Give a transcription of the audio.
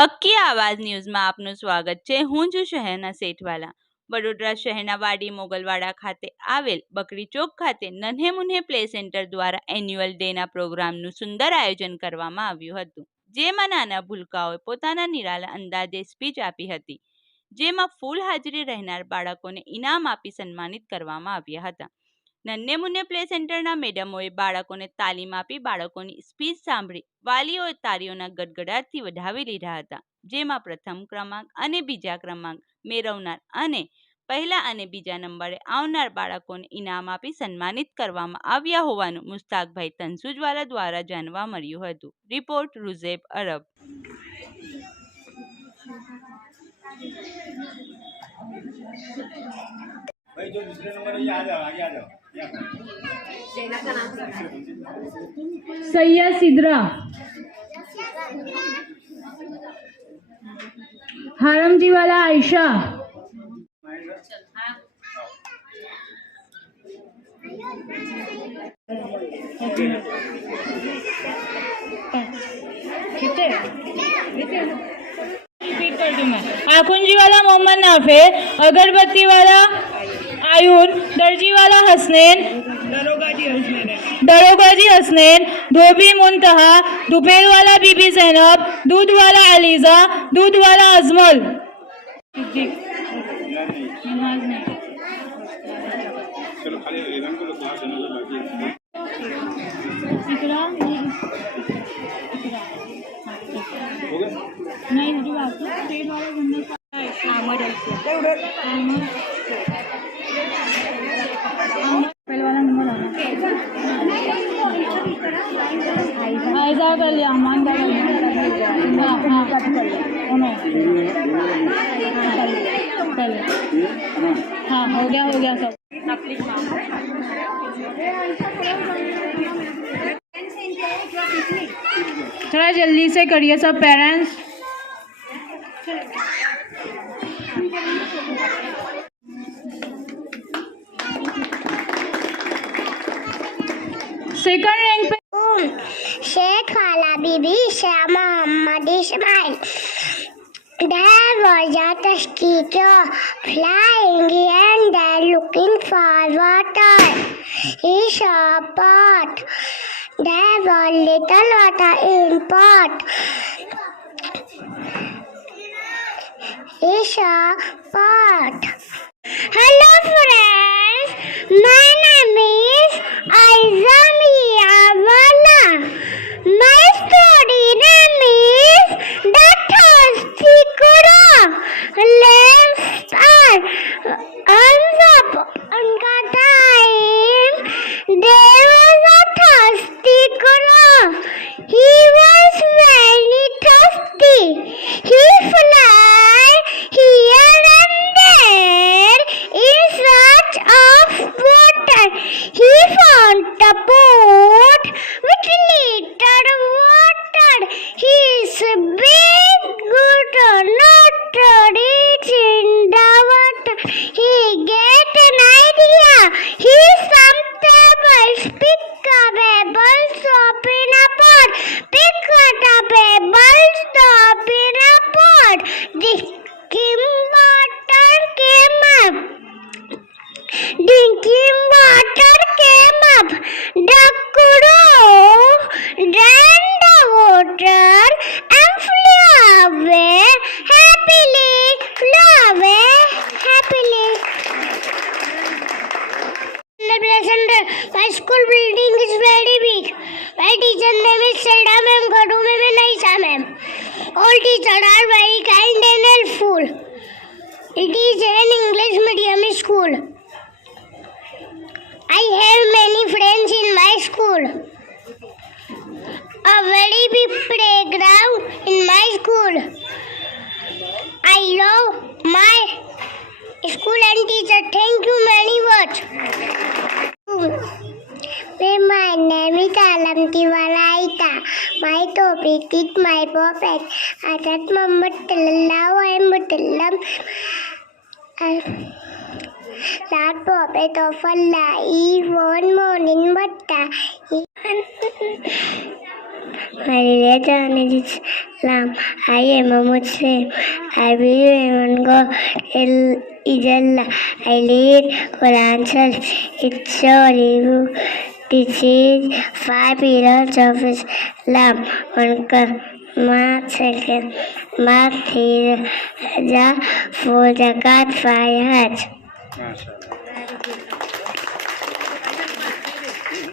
હક્કી આવાજ ન્યૂઝમાં આપનું સ્વાગત છે હું છું શહેરના સેઠવાલા વડોદરા શહેરના વાડી મોગલવાડા ખાતે આવેલ બકરી ચોક ખાતે નન્હે મુન્હે પ્લે સેન્ટર દ્વારા એન્યુઅલ ડેના પ્રોગ્રામનું સુંદર આયોજન કરવામાં આવ્યું હતું જેમાં નાના ભૂલકાઓએ પોતાના નિરાલા અંદાજે સ્પીચ આપી હતી જેમાં ફૂલ હાજરી રહેનાર બાળકોને ઇનામ આપી સન્માનિત કરવામાં આવ્યા હતા નન્ને મુન્ને પ્લે સેન્ટરના મેડમોએ બાળકોને તાલીમ આપી બાળકોની સ્પીચ સાંભળી વાલીઓએ તારીઓના ગડગડાટથી વધાવી લીધા હતા જેમાં પ્રથમ ક્રમાંક અને બીજા ક્રમાંક મેળવનાર અને પહેલા અને બીજા નંબરે આવનાર બાળકોને ઇનામ આપી સન્માનિત કરવામાં આવ્યા હોવાનું મુસ્તાકભાઈ તનસુજવાલા દ્વારા જાણવા મળ્યું હતું રિપોર્ટ રુઝેબ અરબ भाई जो दूसरे नंबर पे आ जाओ आगे सैया सिद्रा जी वाला आयशा रिपीट आखुंजी वाला मोहम्मद नाफे अगरबत्ती वाला आयुर दर्जी वाला हसनैन दरोगाजी हसनैन धोबी मुंतहा दोपहर वाला बीबी जैनब दूध वाला अलीजा दूध वाला अजमल नहीं कर हाँ हो गया हो गया सब थोड़ा जल्दी से करिए सब parents Second rank pe Um, Sheikh Hala Bibi Shah Muhammad Ismail. There was a mosquito flying and they looking for water. He saw a pot. There was little water in pot. He saw pot. the boat with littered water. His big good knotted it in the water. He get an idea. He some sometimes pick a pebble, stop in a pot. Pick a pebble, stop in a pot. This water came up. Drinking water. is Adar kind and helpful. It is an English medium school. I have many friends in my school. A very big playground in my school. I love my school and teacher. Thank you very much. When my name is Alamtiwalaita, my topic is my prophet, Hazrat Muhammad sallallahu alaihi wasallam, Lord Prophet of Allah. He one morning Mecca. My religion is Islam. I am a Muslim. I believe in God. Is Allah. I lead Quran. It's all you. disease, five years of Islam, उनकर मात second, मात ही जा four zakat five hajj.